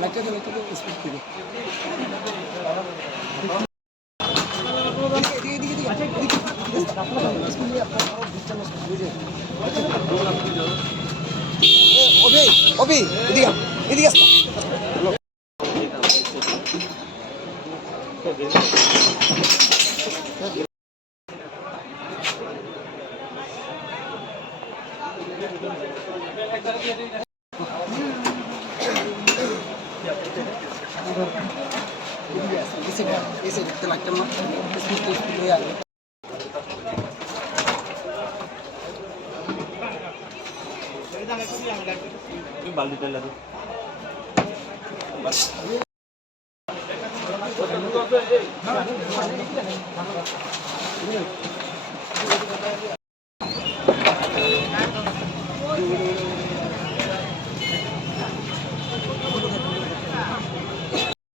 লাইটটা তো স্পিড দিবে অভি এদিকে এদিকে আসো এসে দেখতে লাগতাম না স্পিড হয়ে আসবে বালতি তেল লাগে